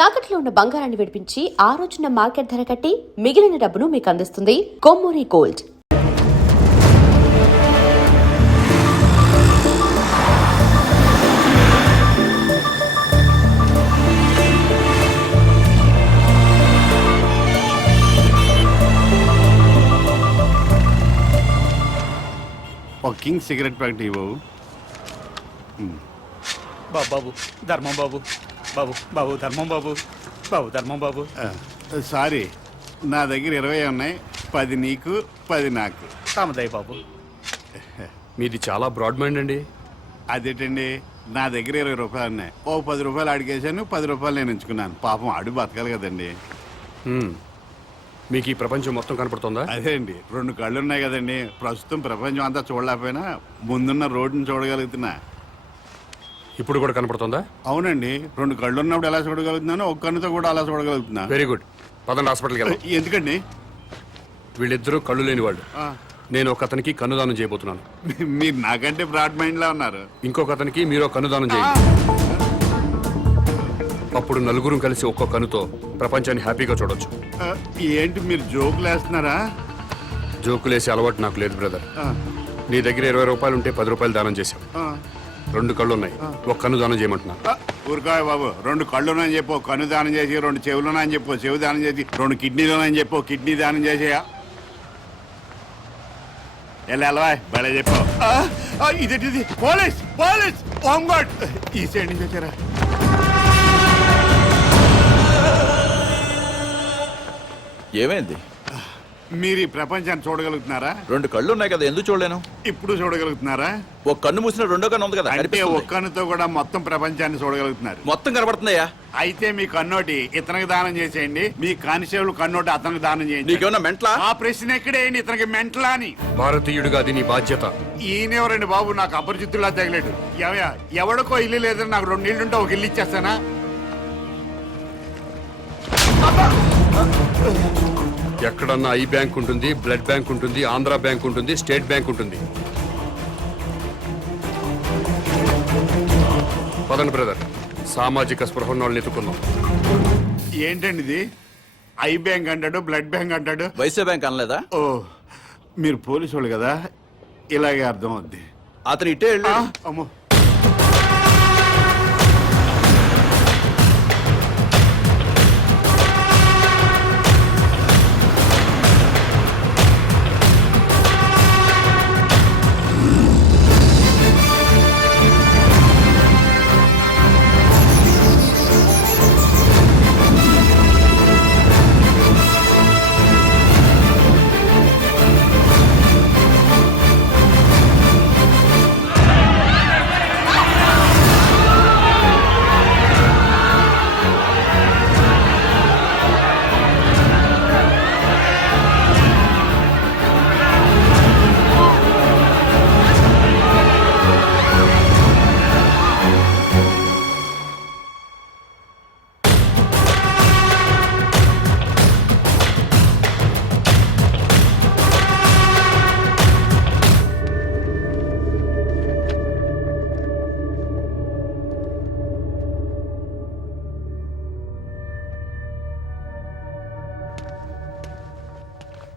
తాకట్లో ఉన్న బంగారాన్ని విడిపించి ఆ రోజున మార్కెట్ ధర కట్టి మిగిలిన డబ్బును మీకు అందిస్తుంది కొమ్మూరి గోల్డ్. ఒక కింగ్ సిగరెట్ ప్యాకెట్ ఇవ్వవు. బాబు ధర్మం బాబు, బాబు బాబు ధర్మం బాబు, బాబు ధర్మం బాబు. సారీ, నా దగ్గర 20 ఉన్నాయి, 10 నీకు 10 నాకు. కామదయ్య బాబు. మీది చాలా బ్రాడ్ మైండ్ అండి. అదేంటండి, నా దగ్గర 20 రూపాయలు ఉన్నాయి, ఓ 10 రూపాయలు అడిగేశాను, 10 రూపాయలు నేను ఎంచుకున్నాను. పాపం అడుగు బతకాలి కదండి. మీకు ఈ ప్రపంచం మొత్తం కనపడుతుందా? అదే అండి, 2 కళ్ళు ఉన్నాయి కదండి. ప్రస్తుతం ప్రపంచం అంతా చూడలేకపోయినా ముందున్న రోడ్డుని చూడగలుగుతున్నా. ఇప్పుడు కూడా కనపడుతుందా? అవునండి, 2 కళ్ళు ఉన్నప్పుడు ఎలా చూడగలుగుతున్నానో ఒక కన్నుతో కూడా అలా చూడగలుగుతున్నా. Very good. పదండి హాస్పిటల్కి వెళ్దాం. ఎందుకండి? వీళ్ళిద్దరూ కళ్ళు లేని వాళ్ళు. నేను ఒక అతనికి కన్నుదానం చేయబోతున్నాను. మీరు నాకంటే బ్రాడ్ మైండ్ లా ఉన్నారు. ఇంకొక అతనికి మీరు కన్నుదానం చేయండి. అప్పుడు నలుగురు కలిసి ఒక్కో కన్నుతో ప్రపంచాన్ని హ్యాపీగా చూడొచ్చు. ఏంటి మీరు జోకులు వేస్తున్నారా? జోకులేసే అలవాటు నాకు లేదు బ్రదర్. నీ దగ్గర 20 రూపాయలు ఉంటే 10 రూపాయలు దానం చేశావు. 2 కళ్ళు ఉన్నాయి, ఒక కన్ను దానం చేయమంటున్నా. ఊరుకోయ్ బాబు, 2 కళ్ళున్నాయని చెప్పు కన్ను దానం చేసి, 2 చెవులున్నాయని చెప్పు చెవు దానం చేసి, 2 కిడ్నీలున్నాయని చెప్పు కిడ్నీ దానం చేసేయా. ఎలా బలే చెప్పావు. ఇదేంటిది? పోలీస్ పోలీస్ హోంగార్డ్ ఈ సైడ్ నుంచి వచ్చారా? ఏమైంది? మీరు ఈ ప్రపంచాన్ని చూడగలుగుతున్నారా? 2 కళ్ళు ఉన్నాయి కదా, ఎందుకు చూడలేను? ఇప్పుడు చూడగలుగుతున్నారా? ఒక కన్ను మూసిన రెండో కన్ను ఉంది కదా, అంటే ఒక్క కన్నుతో కూడా మొత్తం ప్రపంచాన్ని చూడగలుగుతున్నారు. మొత్తం కనబడుతుందయ్యా. అయితే మీ కన్నోటి ఇతనికి దానం చేసేయండి, మీ కానిస్టేబుల్ కన్నోటి అతనికి దానం చేయండి. నీకేమన్నా మెంట్లా? ఆ ప్రశ్న ఎక్కడేయండి, ఇతనికి మెంటలా అని. భారతీయుడిగా అది నీ బాధ్యత. ఈయనెవరండి బాబు, నాకు అపరిచితుల్లా తగిలేడు. ఎవడికో ఇల్లు లేదని నాకు 2 ఇళ్ళుంటే ఒక ఇల్లు ఇచ్చేస్తానా? ఎక్కడన్నా ఐ బ్యాంక్ ఉంటుంది, బ్లడ్ బ్యాంక్ ఉంటుంది, ఆంధ్ర బ్యాంక్ ఉంటుంది, స్టేట్ బ్యాంక్ ఉంటుంది. పదండి బ్రదర్, సామాజిక స్పృహ వాళ్ళని ఎత్తుకుందాం. ఏంటండి ఇది? ఐ బ్యాంక్ అంటాడు, బ్లడ్ బ్యాంక్ అంటాడు. వైసే బ్యాంక్ అనలేదా? ఓ, మీరు పోలీసు వాళ్ళు కదా, ఇలాగే అర్థం అవుద్ది. అతను ఇట్టే వెళ్ళి. అమ్మో,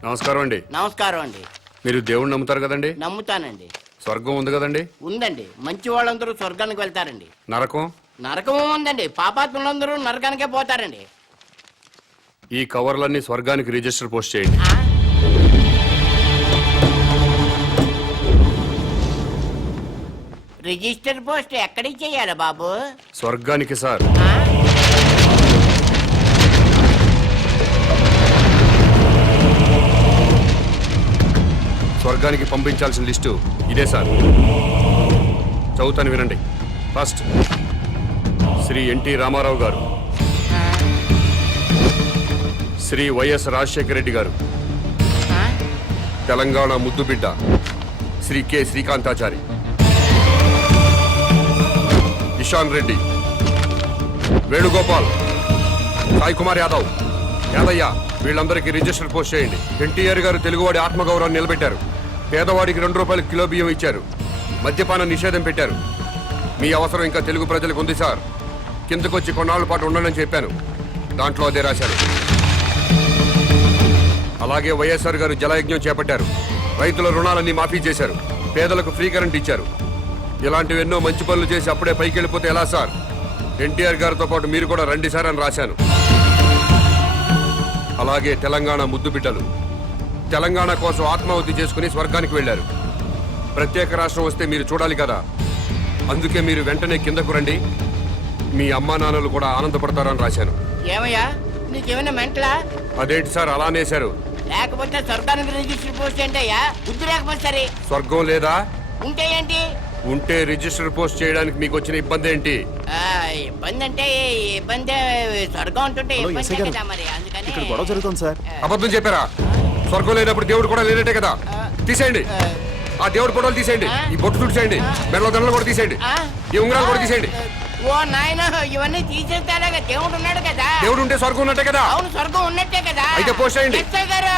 నమస్కారం అండి. నమస్కారం అండి. మీరు దేవుణ్ణి నమ్ముతారు కదండి? నమ్ముతానండి. స్వర్గం ఉంది కదండి? ఉందండి. మంచి వాళ్ళందరూ స్వర్గానికి వెళ్తారండి. నరకం? నరకం ఉందండి. పాపాత్ములందరూ నరకానికే పోతారండి. ఈ కవర్లన్నీ స్వర్గానికి రిజిస్టర్ పోస్ట్ చేయండి. రిజిస్టర్ పోస్ట్ ఎక్కడికి చెయ్యాలి బాబు? స్వర్గానికి సార్. స్వర్గానికి పంపించాల్సిన లిస్టు ఇదే సార్. చదువుతాను వినండి. ఫస్ట్, శ్రీ ఎన్టీ రామారావు గారు, శ్రీ వైఎస్ రాజశేఖర రెడ్డి గారు, తెలంగాణ ముద్దుబిడ్డ శ్రీ కె శ్రీకాంతాచారి, ఇషాన్ రెడ్డి, వేణుగోపాల్, సాయి కుమార్ యాదవ్, యాదయ్య, వీళ్ళందరికీ రిజిస్టర్ పోస్ట్ చేయండి. ఎన్టీఆర్ గారు తెలుగువాడి ఆత్మగౌరవాన్ని నిలబెట్టారు. పేదవాడికి 2 రూపాయలు కిలో బియ్యం ఇచ్చారు. మద్యపాన నిషేధం పెట్టారు. మీ అవసరం ఇంకా తెలుగు ప్రజలకు ఉంది సార్. కిందకొచ్చి కొన్నాళ్ళ పాటు ఉండాలని చెప్పాను. దాంట్లో అదే రాశారు. అలాగే వైఎస్ఆర్ గారు జలయజ్ఞం చేపట్టారు. రైతుల రుణాలన్నీ మాఫీ చేశారు. పేదలకు ఫ్రీ కరెంట్ ఇచ్చారు. ఇలాంటివి ఎన్నో మంచి పనులు చేసి అప్పుడే పైకి వెళ్ళిపోతే ఎలా సార్? ఎన్టీఆర్ గారితో పాటు మీరు కూడా రండి సార్ అని రాశాను. అలాగే తెలంగాణ ముద్దు బిడ్డలు తెలంగాణ కోసం ఆత్మాహుతి చేసుకుని స్వర్గానికి వెళ్లారు. ప్రత్యేక రాష్ట్రం వస్తే మీరు చూడాలి కదా, అందుకే మీరు వెంటనే కిందకు రండి, మీ అమ్మా నాన్నలు కూడా ఆనందపడతారని రాశాను. ఏమయ్యా నీకేమైనా మెంటలా? అదేంటి సార్ అలా అనేశారు? లేకపోతే స్వర్గానికి రిజిస్టర్ పోస్ట్ ఏంటయ్యా? బుద్ధి లేకపోతే సరే. స్వర్గం లేదా? ఉంటే ఏంటి? ఉంటే రిజిస్టర్ పోస్ట్ చేయడానికి మీకు వచ్చిన ఇబ్బంది ఏంటి? ఇబ్బంది అంటే ఇబ్బంది, స్వర్గం ఉంటుంటే ఇబ్బంది కదా మరి, అందుకని ఇక్కడ గొడవ జరుగుతుంది సార్. అబద్ధం చెప్పారా? స్వర్గం లేనప్పుడు దేవుడు కూడా లేనట్టే కదా. తీసేయండి, ఆ దేవుడు ఫోటోలు తీసేయండి, ఈ బొట్టు తుడిచేయండి, మెడలో దండలు కూడా తీసేయండి, ఈ ఉంగరాలు కూడా తీసేయండి. ఓ నాయన, ఇవన్నీ తీసేస్తారా? దేవుడు ఉన్నాడు కదా. దేవుడు ఉంటే స్వర్గం ఉన్నట్టే కదా. అవును, స్వర్గం ఉన్నట్టే కదా. అయితే పోస్ట్ చేయండి. ఎస్ఐ గారు,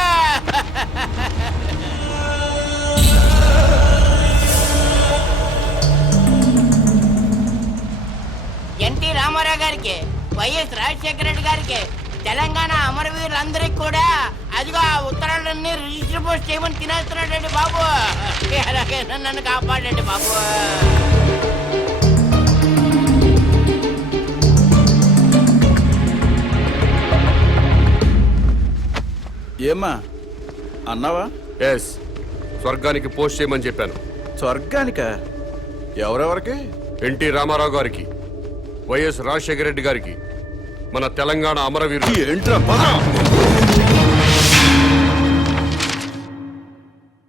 ఎన్టీ రామారావు గారికి, వైఎస్ రాజశేఖర రెడ్డి గారికి, తెలంగాణ అమరవీరులందరికీ కూడా అదిగో ఆ ఉత్తరాలన్నీ రిజిస్టర్ పోస్ట్ చేయమని తినేస్తున్నాడండి బాబు. అలాగే నన్ను కాపాడండి బాబు. ఏమ్మా అన్నావా? ఎస్, స్వర్గానికి పోస్ట్ చేయమని చెప్పాను. స్వర్గానిక? ఎవరెవరికి? ఎన్టీ రామారావు గారికి, వైఎస్ రాజశేఖర రెడ్డి గారికి, మన తెలంగాణ అమరవీరులు. ఏంట్రా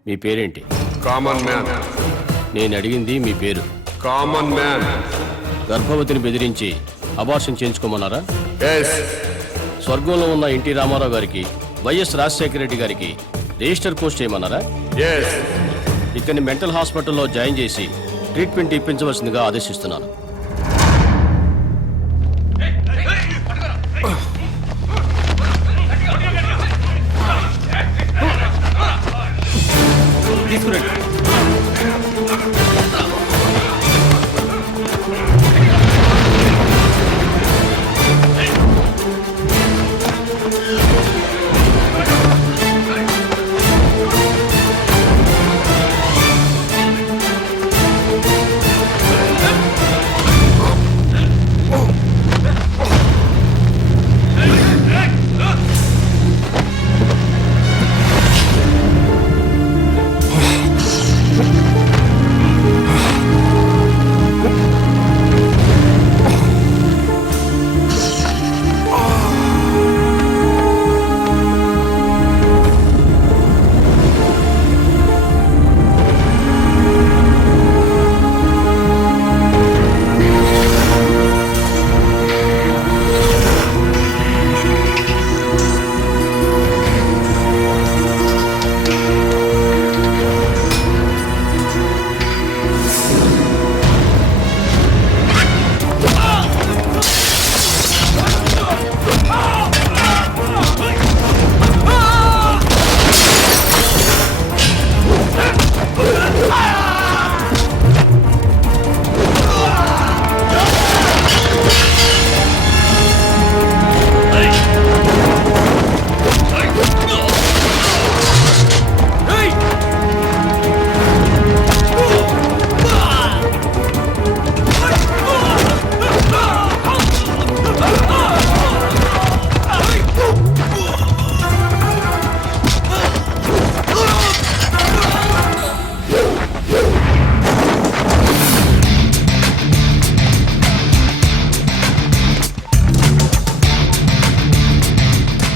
మీ పేరేంటి? Common man. నేను అడిగింది మీ పేరు. Common man. గర్భవతిని బెదిరించి అబార్షన్ చేయించుకోమన్నారా? ఎస్. స్వర్గంలో ఉన్న ఎన్టీ రామారావు గారికి, వైఎస్ రాజశేఖర రెడ్డి గారికి రిజిస్టర్ పోస్ట్ చేయమన్నారా? ఎస్. ఇక్కడిని మెంటల్ హాస్పిటల్లో జాయిన్ చేసి ట్రీట్మెంట్ ఇప్పించవలసిందిగా ఆదేశిస్తున్నాను.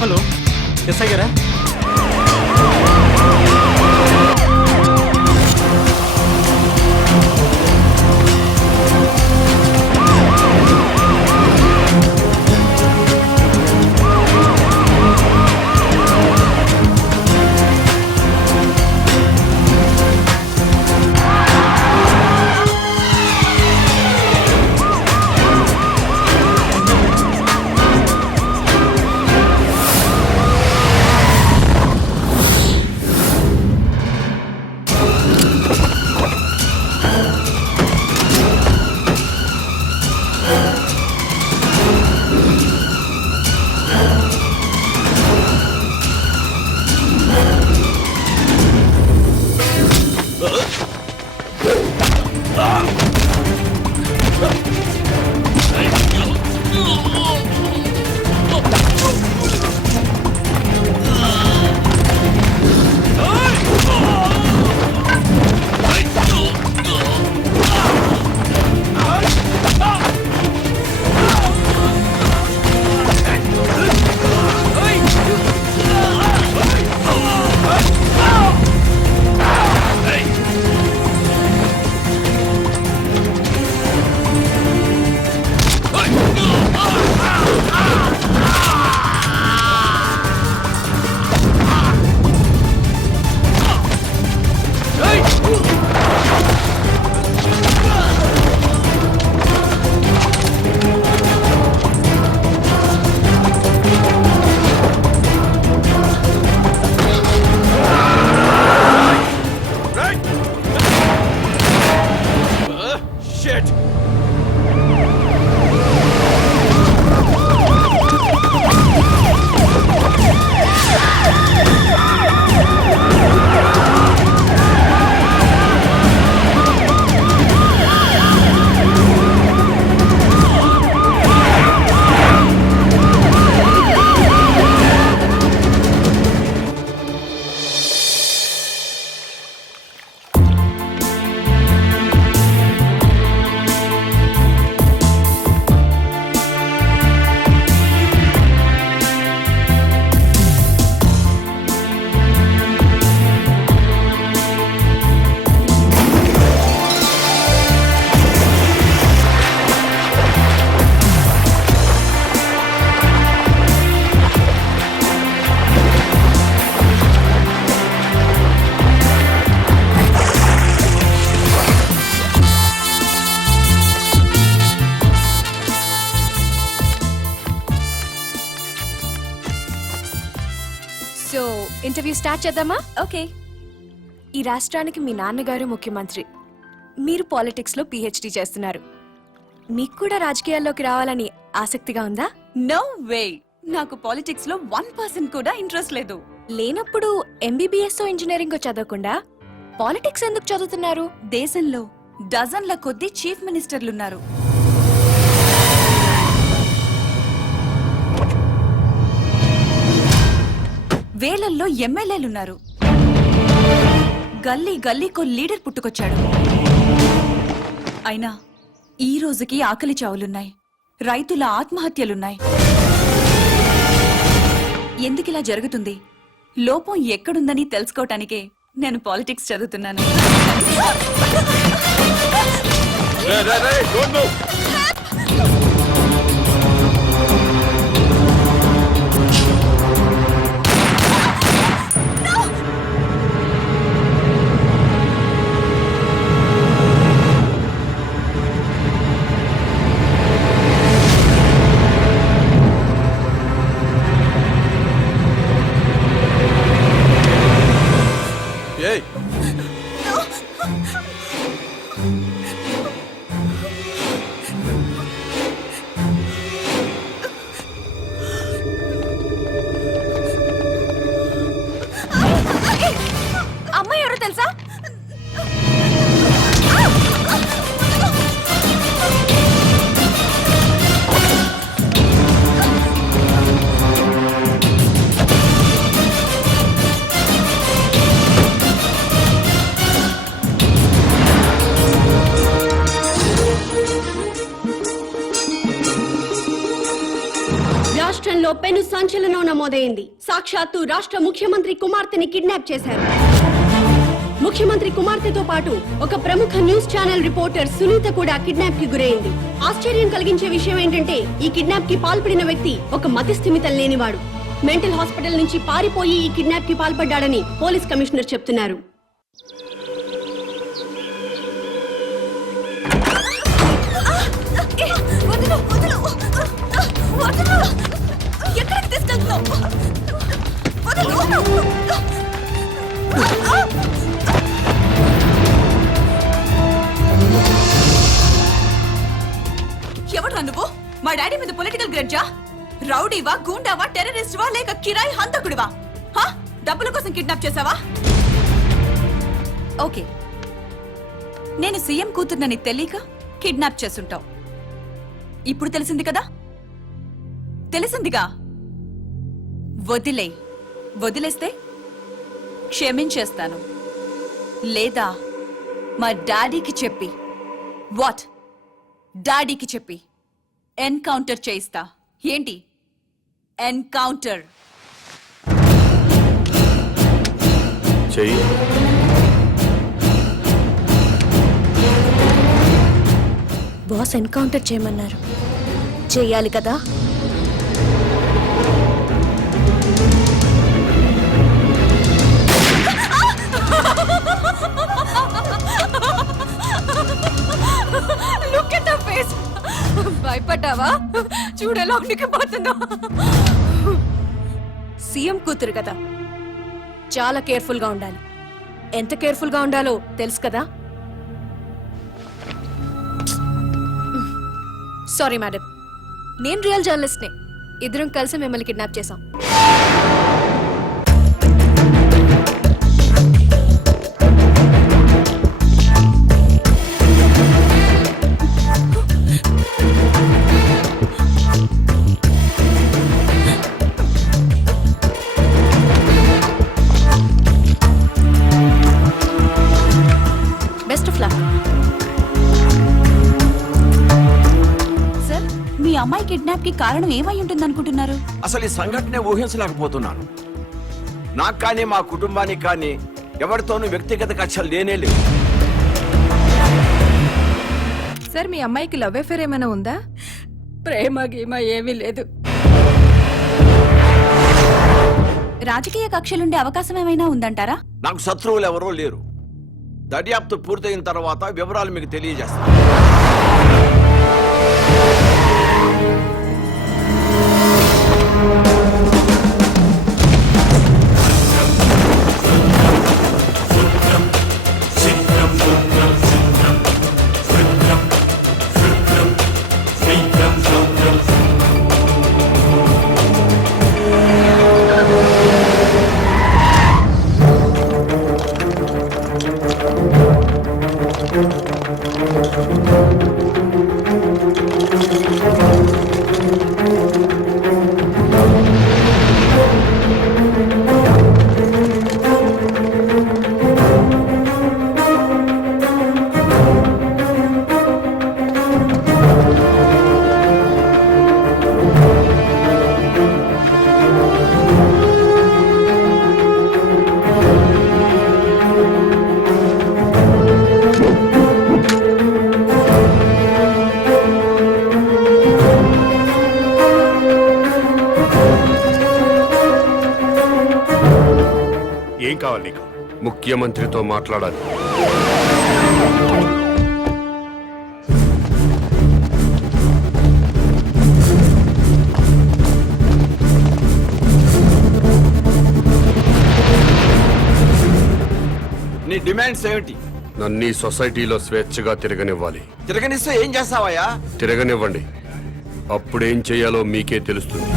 హలో, ఎస్ఐ గారా? సో ఇంటర్వ్యూ స్టార్ట్ చేద్దామా? ఓకే. ఈ రాష్ట్రానికి మీ నాన్నగారు ముఖ్యమంత్రి, మీరు పాలిటిక్స్ లో పిహెచ్డి చేస్తున్నారు. మీకు కూడా రాజకీయాల్లోకి రావాలని ఆసక్తిగా ఉందా? నో వే, నాకు పాలిటిక్స్ లో 1% కూడా ఇంట్రెస్ట్ లేదు. లేనప్పుడు ఎంబీబీఎస్ ఇంజనీరింగ్ చదవకుండా పాలిటిక్స్ ఎందుకు చదువుతున్నారు? దేశంలో డజన్ల కొద్దీ చీఫ్ మినిస్టర్లున్నారు. వేలల్లో ఎమ్మెల్యేలున్నారు. గల్లీ గల్లీకో లీడర్ పుట్టుకొచ్చాడు. అయినా ఈ రోజుకి ఆకలి చావులున్నాయి, రైతుల ఆత్మహత్యలున్నాయి. ఎందుకిలా జరుగుతుంది? లోపం ఎక్కడుందని తెలుసుకోవటానికే నేను పాలిటిక్స్ చదువుతున్నాను. ఏయ్, అమ్మాయి ఎవరో తెలుసా? రాష్ట్రంలో పెను సంచలనం నమోదైంది. సాక్షాత్తు రాష్ట్ర ముఖ్యమంత్రి కుమార్తెని కిడ్నాప్ చేశారు. ముఖ్యమంత్రి కుమార్తెతో పాటు ఒక ప్రముఖ న్యూస్ ఛానల్ రిపోర్టర్ సునీత కూడా కిడ్నాప్ కి గురైంది. ఆశ్చర్యం కలిగించే విషయం ఏంటంటే ఈ కిడ్నాప్ కి పాల్పడిన వ్యక్తి ఒక మతిస్థిమితం లేనివాడు. మెంటల్ హాస్పిటల్ నుంచి పారిపోయి ఈ కిడ్నాప్ కి పాల్పడ్డాడని పోలీస్ కమిషనర్ చెప్తున్నారు. ఎక్కడికి తీసుకెళ్తున్నావు? ఎవడ్రా నువ్వు? మా డాడీ మీద పొలిటికల్ గ్రడ్జా? రౌడీవా, గూండావా, టెర్రరిస్టువా, లేక కిరాయి హంతకుడివా? డబ్బుల కోసం కిడ్నాప్ చేసావా? ఓకే, నేను సీఎం కూతుర్నని తెలియక కిడ్నాప్ చేసుంటావు. ఇప్పుడు తెలిసింది కదా? తెలిసిందిగా. వదిలేస్తే క్షమించేస్తాను, లేదా మా డాడీకి చెప్పి డాడీకి చెప్పి ఎన్కౌంటర్ చేయిస్తా. ఏంటి ఎన్కౌంటర్? చెయ్యి. బాస్ ఎన్కౌంటర్ చేయమన్నారు, చెయ్యాలి కదా? Look at the face. భయపడ్డావా? చూడేలా ఉనికిపోతున్నా. సీఎం కూతురు కదా, చాలా కేర్ఫుల్ గా ఉండాలి. ఎంత కేర్ఫుల్ గా ఉండాలో తెలుసు కదా? సారీ మేడం, నేను రియల్ జర్నలిస్ట్ నే. ఇద్దరం కలిసి మిమ్మల్ని కిడ్నాప్ చేశాం. Best of luck. సార్, మీ అమ్మాయి కిడ్నాప్ కి కారణం ఏమై ఉంటుంది అనుకుంటున్నారు? అసలు ఈ సంఘటనే ఊహించలేకపోతున్నాను. నాకు కానీ మా కుటుంబానికి కానీ ఎవరితోనూ వ్యక్తిగత కక్షలు లేనే లేవు. సార్, మీ అమ్మాయికి లవ్ అఫేర్ ఏమైనా ఉందా? ప్రేమ గీమ ఏమీ లేదు. రాజకీయ కక్షలుండే అవకాశం ఏమైనా ఉందంటారా? నాకు శత్రువులు ఎవరూ లేరు. దర్యాప్తు పూర్తయిన తర్వాత వివరాలు మీకు తెలియజేస్తాను. ఏం కావాలి నీకు? ముఖ్యమంత్రితో మాట్లాడాలి. నీ డిమాండ్స్ ఏమిటి? నన్ను ఈ సొసైటీలో స్వేచ్ఛగా తిరగనివ్వాలి. తిరగనిస్తే ఏం చేస్తావయ్యా? తిరగనివ్వండి, అప్పుడేం చేయాలో మీకే తెలుస్తుంది.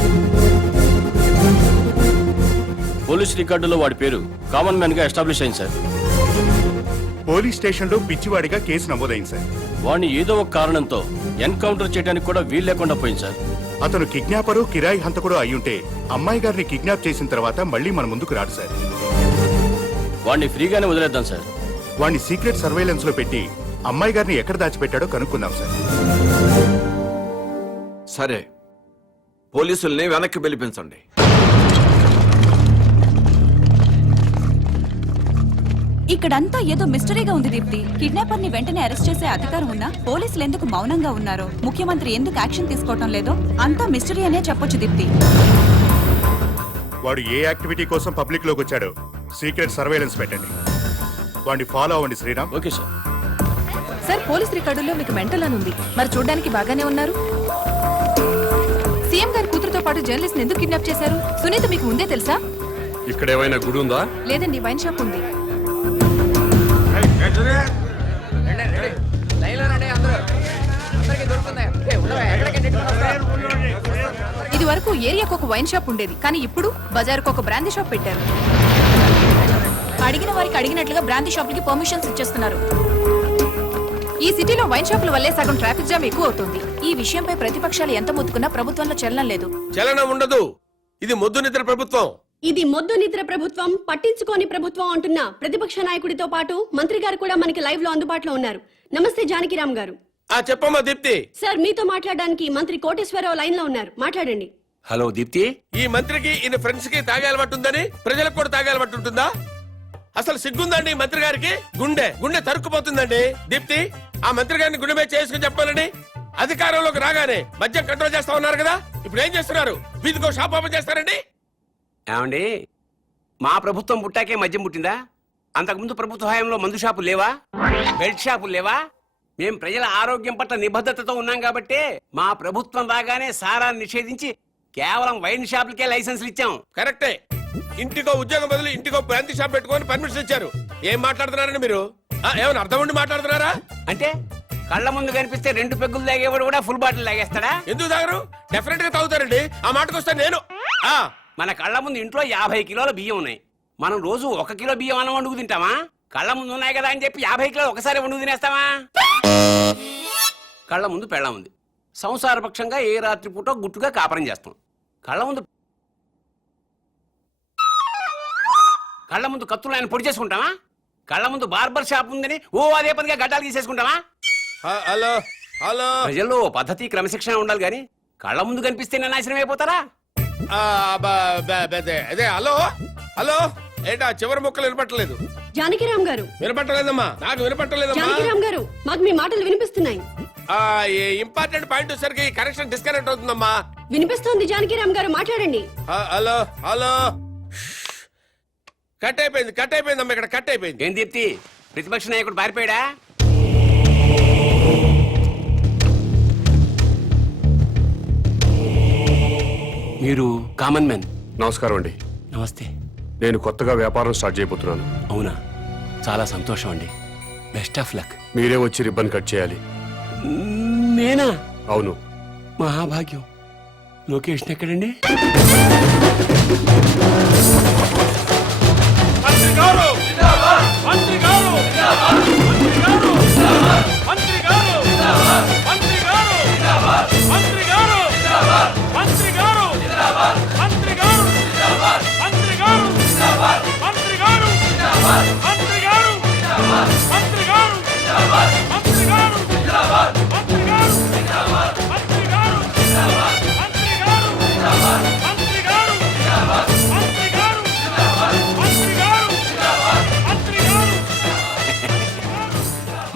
పోలీస్ రికార్డులో వాడి పేరు కామన్ మ్యాన్ గా ఎస్టాబ్లిష్ అయింది సార్. పోలీస్ స్టేషన్లో పిచ్చివాడిగా కేసు నమోదైంది సార్. వాడిని ఏదో ఒక కారణంతో ఎన్కౌంటర్ చేయడానికి కూడా వీలు లేకుండా పోయింది సార్. అతను కిడ్నాపరు, కిరాయి హంతకుడు అయ్యుంటే అమ్మాయి గారిని కిడ్నాప్ చేసిన తర్వాత మళ్ళీ మన ముందుకు రాడు సార్. వాడిని ఫ్రీగానే వదిలేద్దాం సార్. వాడిని సీక్రెట్ సర్వేలెన్స్ లో పెట్టి అమ్మాయి గారిని ఎక్కడ దాచిపెట్టాడో కనుక్కుందాం సార్. సరే, పోలీసుల్ని వెనక్కి పిలిపించండి. ఇక్కడంతా ఏదో మిస్టరీగా ఉంది దీప్తి. కిడ్నాపర్ ని వెంటనే అరెస్ట్ చేసే అధికారం ఉన్నా పోలీసులు ఎందుకు మౌనంగా ఉన్నారో, ముఖ్యమంత్రి ఎందుకు యాక్షన్ తీసుకోవటం లేదో అంతా మిస్టరీ అనే చెప్పొచ్చు దీప్తి. వాడు ఏ యాక్టివిటీ కోసం పబ్లిక్ లోకి వచ్చాడో సీక్రెట్ సర్వేలెన్స్ పెట్టండి. వాడిని ఫాలో అవ్వండి Sriram. Okay sir. Sir, police రికార్డుల్లో మీకు మెంటల్ అని ఉంది. మరి చూడడానికి బాగానే ఉన్నారు. సీఎం గారి కూతురుతో పాటు జర్నలిస్ట్ ఎందుకు కిడ్నాప్ చేశారు? సునీత మీకు ముందే తెలుసా? ఇక్కడ ఏమైనా గుడి ఉందా? లేదండి, వైన్ షాప్ ఉంది. ఇది వరకు ఏరియాకు ఒక వైన్ షాప్ ఉండేది, కానీ ఇప్పుడు బజార్కు ఒక బ్రాందీ షాప్ పెట్టారు. అడిగిన వారికి అడిగినట్లుగా బ్రాందీ షాపులకి పర్మిషన్స్ ఇచ్చేస్తున్నారు. ఈ సిటీలో వైన్ షాపుల వల్లే సగం ట్రాఫిక్ జామ్ ఎక్కువ అవుతుంది. ఈ విషయంపై ప్రతిపక్షాలు ఎంత మొత్తుకున్నా ప్రభుత్వంలో చలనం లేదు. చలనం ఉండదు. ఇది మొద్దు నిద్ర ప్రభుత్వం. ఇది మొద్దు నిద్ర ప్రభుత్వం, పట్టించుకోని ప్రభుత్వం అంటున్న ప్రతిపక్ష నాయకుడితో పాటు మంత్రి గారు కూడా మనకి లైవ్ లో అందుబాటులో ఉన్నారు. నమస్తే జానకిరామ్ గారు. చెప్పమ్మా దీప్తి. సార్, మీతో మాట్లాడడానికి మంత్రి కోటేశ్వరరావు లైన్ లో ఉన్నారు, మాట్లాడండి. హలో దీప్తి. ఈ మంత్రికి ఈయన ఫ్రెండ్స్ కి తాగే అలవాటు ఉందని ప్రజలకు కూడా తాగే అలవాటు ఉంటుందా? అసలు సిగ్గుందండి ఈ మంత్రి గారికి? గుండె తరుక్కుపోతుందండి. దీప్తి, ఆ మంత్రి గారిని గుండె మీద చేసుకుని చెప్పాలని అధికారంలోకి రాగానే మద్యం కంట్రోల్ చేస్తా ఉన్నారు కదా, ఇప్పుడు ఏం చేస్తున్నారు? వీధికో షాప్ ఓపెన్ చేస్తారండి. ఏమండి, మా ప్రభుత్వం పుట్టాకే మద్యం పుట్టిందా? అంతకుముందు ప్రభుత్వ హయాంలో మందు షాపులు లేవా? బెల్ట్ షాపులు లేవా? మేం ప్రజల ఆరోగ్యం పట్ల నిబద్ధతతో ఉన్నాం కాబట్టి మా ప్రభుత్వం రాగానే సారాన్ని నిషేధించి కేవలం వైన్ షాపులకే లైసెన్సులు ఇచ్చాం. కరెక్టే. ఇంటికో ఉద్యోగం బదులు ఇంటికో బ్రాంతి షాప్ పెట్టుకొని పర్మిషన్ ఇచ్చారు. ఏం మాట్లాడుతున్నారండి మీరు? ఏమైనా అర్థం ఉండి మాట్లాడుతున్నారా? అంటే కళ్ళ ముందు కనిపిస్తే 2 పెగ్గులు తాగేవాడు కూడా ఫుల్ బాటిల్ తాగేస్తాడా? ఎందుకు తాగరు? డెఫినెట్ గా తాగుతారండి. ఆ మాటకు వస్తే నేను మన కళ్ళ ముందు ఇంట్లో 50 కిలోల బియ్యం ఉన్నాయి. మనం రోజు 1 కిలో బియ్యం అన్నం వండుకు తింటామా? కళ్ళ ముందు ఉన్నాయి కదా అని చెప్పి 50 కిలోలు ఒకసారి వండుకు తినేస్తామా? కళ్ళ ముందు పెళ్ళం ఉంది. సంసారపక్షంగా ఏ రాత్రి పూట గుట్టుగా కాపురం చేస్తాం. కళ్ళ ముందు కత్తులు ఆయన పొడి చేసుకుంటామా? కళ్ళ ముందు బార్బర్ షాప్ ఉందని అదే పదిగా గడ్డాలు తీసేసుకుంటామా? హలో హలో, ప్రజల్లో పద్ధతి క్రమశిక్షణ ఉండాలి గాని కళ్ళ ముందు కనిపిస్తేనే నాశనం అయిపోతారా? అదే హలో హలో, ఏంటా చివరి ముక్కలు వినపట్టలేదు? జానకిరామ్ గారు. వినపట్టలేదమ్మా, నాకు వినపట్టలేదమ్మా. జానకిరామ్ గారు, మాకు మీ మాటలు వినిపిస్తున్నాయి. ఇంపార్టెంట్ పాయింట్ వచ్చేసరికి కనెక్షన్ డిస్కనెక్ట్ అవుతుందమ్మా. వినిపిస్తోంది జానకిరామ్ గారు, మాట్లాడండి. హలో హలో, కట్ అయిపోయిందమ్మా, ఇక్కడ కట్ అయిపోయింది. ఏం దీప్తి, ప్రతిపక్ష నాయకుడు పారిపోయాడా? మీరు కామన్ మ్యాన్. నమస్కారం అండి. నమస్తే. నేను కొత్తగా వ్యాపారం స్టార్ట్ చేయబోతున్నాను. అవునా, చాలా సంతోషం అండి. Best of luck. మీరే వచ్చి రిబ్బన్ కట్ చేయాలి. నేనా? అవును. మహాభాగ్యం. లొకేషన్ ఎక్కడండి?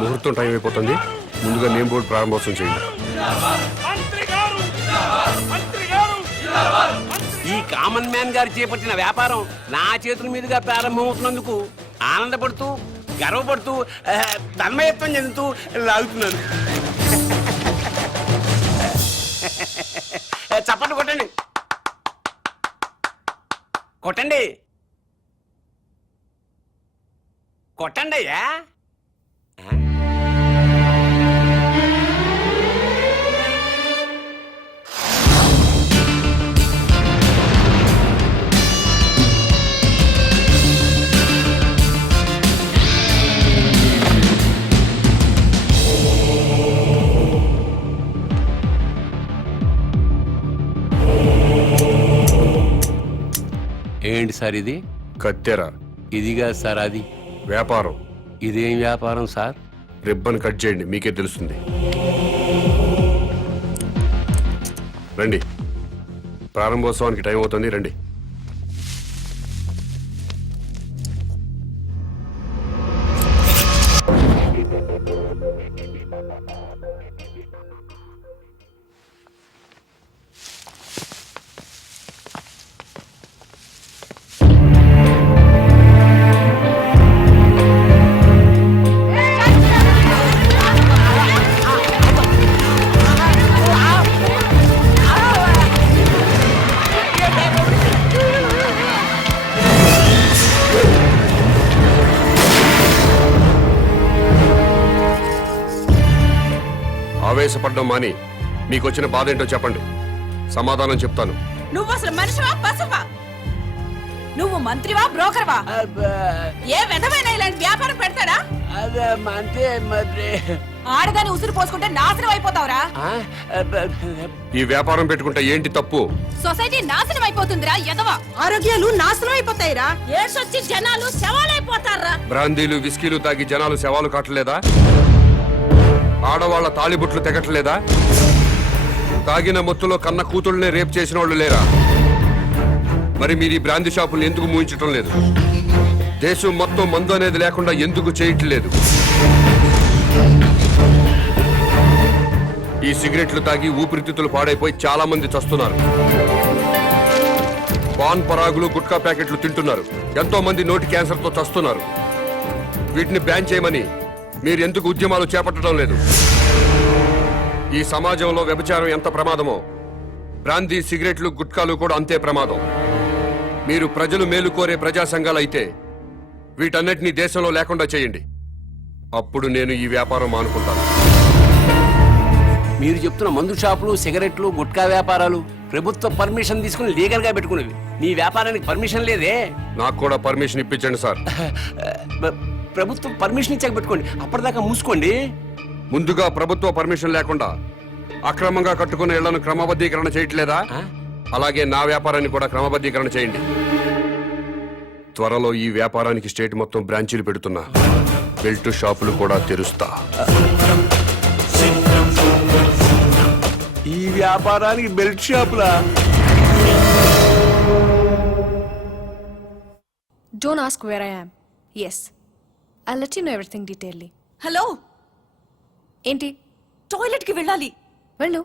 ముహూర్తం టైం అయిపోతుంది. ముందుగా నేమ్ బోర్డు ప్రారంభోత్సవం చేయండి. ఈ కామన్ మ్యాన్ గారు చేపట్టిన వ్యాపారం నా చేతుల మీదుగా ప్రారంభమవుతున్నందుకు ఆనందపడుతూ గర్వపడుతూ తన్మయత్వం చెందుతూ లాగుతున్నాను. చప్పట్లు కొట్టండి, కొట్టండి, కొట్టండి అయ్యా. ఏంటి సార్ ఇది? కత్తెర. ఇదిగా సార్ అది వ్యాపారం. ఇదేం వ్యాపారం సార్? రిబ్బన్ కట్ చేయండి, మీకే తెలుస్తుంది. రండి, ప్రారంభోత్సవానికి టైం అవుతుంది, రండి. ఆవేశపడ్డం మాని మీకు వచ్చిన బాధ ఏంటో చెప్పండి, సమాధానం చెప్తాను. నువ్వు అసలు మనిషివా పశువా? నువ్వు మంత్రివా బ్రోకర్వా? ఏ విధమైన ఇలాంటి వ్యాపారం పెడతాడా? అంటే ఆడదాన్ని ఉసురు పోసుకుంటే నాశనం అయిపోతావురా. ఈ వ్యాపారం పెట్టుకుంటే ఏంటి తప్పు? సొసైటీ నాశనం అయిపోతుందిరా ఎదవా. ఆరోగ్యాలు నాశనం అయిపోతాయిరా. ఏడ్సొచ్చి జనాలు శవాలైపోతారా. బ్రాందీలు విస్కీలు తాగి జనాలు శవాలు కాటలేదా? ఆడవాళ్ల తాళిబుట్లు తెగట్లేదా? తాగిన మొత్తులో కన్న కూతుళ్ళనే రేప్ చేసిన వాళ్ళు లేరా? మరి మీరు ఈ బ్రాందీ షాపులు ఎందుకు మూయించటం లేదు? దేశం మొత్తం మందు అనేది లేకుండా ఎందుకు చేయట్లేదు? ఈ సిగరెట్లు తాగి ఊపిరితిత్తులు పాడైపోయి చాలా మంది చస్తున్నారు. పాన్ పరాగులు గుట్కా ప్యాకెట్లు తింటున్నారు. ఎంతో మంది నోటి క్యాన్సర్తో చస్తున్నారు. వీటిని బ్యాన్ చేయమని మీరు ఎందుకు ఉద్యమాలు చేపట్టడం లేదు? ఈ సమాజంలో వ్యభిచారం ఎంత ప్రమాదమో బ్రాందీ సిగరెట్లు గుట్కాలు కూడా అంతే ప్రమాదం. మీరు ప్రజలు మేలు కోరే ప్రజా సంఘాలు అయితే వీటన్నిటినీ దేశంలో లేకుండా చేయండి. అప్పుడు నేను ఈ వ్యాపారం మానుకుంటాను. మీరు చెప్తున్న మందు షాపులు, సిగరెట్లు, గుట్కా వ్యాపారాలు ప్రభుత్వ పర్మిషన్ తీసుకుని లీగల్ గా పెట్టుకునేవి. నీ వ్యాపారానికి పర్మిషన్ లేదే. నాకు కూడా పర్మిషన్ ఇప్పించండి సార్. ప్రభుత్వం పర్మిషన్ ఇచ్చాక పెట్టుకోండి, అప్పటిదాకా మూసుకోండి. ముందుగా ప్రభుత్వ పర్మిషన్ లేకుండా అక్రమంగా కట్టుకున్న ఇళ్లను క్రమబద్ధీకరణ చేయట్లేదా? అలాగే నా వ్యాపారాన్ని కూడా క్రమబద్ధీకరణ చేయండి. త్వరలో ఈ వ్యాపారానికి స్టేట్ మొత్తం బ్రాంచీలు పెడుతున్నా. బెల్ట్ షాపులు కూడా తెరుస్తా. ఈ వ్యాపారానికి belt షాపులా? Don't ask where I am. Yes, I'll let you know everything detailedly. Hello, ఏంటి? టాయిలెట్ కి వెళ్ళాలి. వెళ్ళు.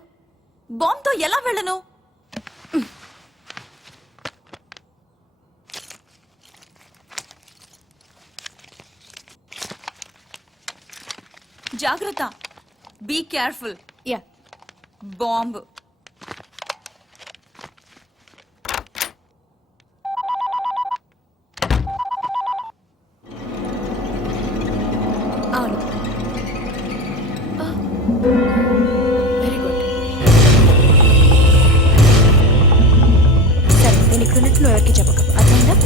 బాంబ్ తో ఎలా వెళ్ళను? జాగ్రత్త. Be careful. యా. బాంబ్. అవును. Very good. సరే, నేను ఇక్కడ ఉన్నట్టు నువ్వు ఎవరికి చెప్పక, అర్థమైందా?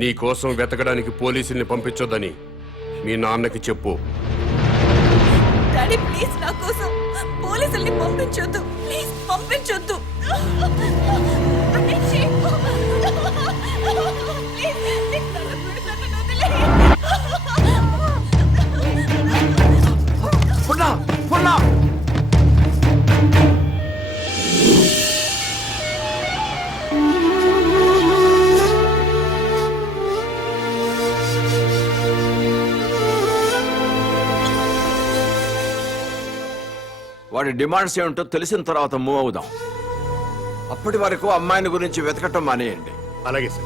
నీ కోసం వెతకడానికి పోలీసుల్ని పంపించొద్దని మీ నాన్నకి చెప్పు. డాడీ ప్లీజ్ నా కోసం పోలీసుల్ని పంపించొద్దు, ప్లీజ్ పంపించొద్దు. పున్నా పున్నా వాడి డిమాండ్స్ ఏమిటో తెలిసిన తర్వాత మూవ్ అవుదాం. అప్పటి వరకు అమ్మాయిని గురించి వెతకటం మానేయండి. అలాగే సార్.